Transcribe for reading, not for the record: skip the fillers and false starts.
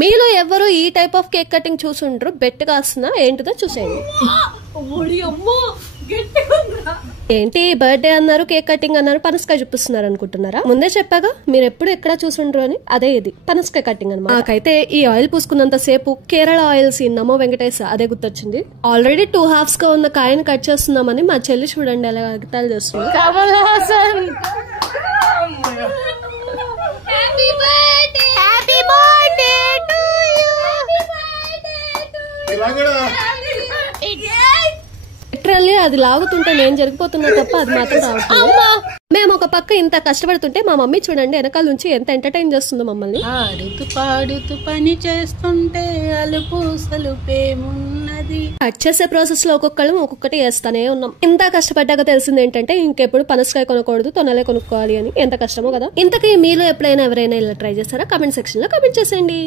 మీలో ఎవరు ఈ టైప్ ఆఫ్ కేక్ కటింగ్ చూసుంటారు? బెట్ కాస్తున్నా ఏంటిదో చూసేయండి. ఏంటి బర్త్డే అన్నారు, కేక్ కటింగ్ అన్నారు, పనసకాయ చూపిస్తున్నారు అనుకుంటున్నారా? ముందే చెప్పాగా మీరు ఎప్పుడు ఎక్కడ చూసుండ్రు అని. అదే ఇది పనసకాయ కటింగ్ అనమాట. నాకైతే ఈ ఆయిల్ పూసుకున్నంత సేపు కేరళ ఆయిల్ సీన్ నమో వెంకటేశ్ అదే గుర్తొచ్చింది. ఆల్రెడీ 2 halves గా ఉన్న కాయని కట్ చేస్తున్నామని మా చెల్లి చూడండి ఎలా అగతాలు చేస్తుంది. కమల్ హాసన్ లిటరల్లీ అది లాగుతుంటే నేను జరిగిపోతున్నా తప్ప అది మాత్రం రావట్లేదు. మేము ఒక పక్క ఇంత కష్టపడుతుంటే మా మమ్మీ చూడండి వెనకాల నుంచి ఎంత ఎంటర్టైన్ చేస్తుందో మమ్మల్ని. ఆడుతూ పాడుతూ పని చేస్తుంటే అలుపు సలుపేమున్నది. కట్ చేసే ప్రాసెస్ లో ఒక్కొక్కటి వేస్తానే ఉన్నాం. ఇంత కష్టపడ్డాక తెలిసింది ఏంటంటే ఇంకెప్పుడు పనసకాయ కొనకూడదు, తొనలే కొనుక్కోవాలి అని. ఎంత కష్టమో కదా. ఇంతకీ మీలో ఎప్పుడైనా ఎవరైనా ఇలా ట్రై చేస్తారా? కామెంట్ సెక్షన్ లో కామెంట్ చేసేయండి.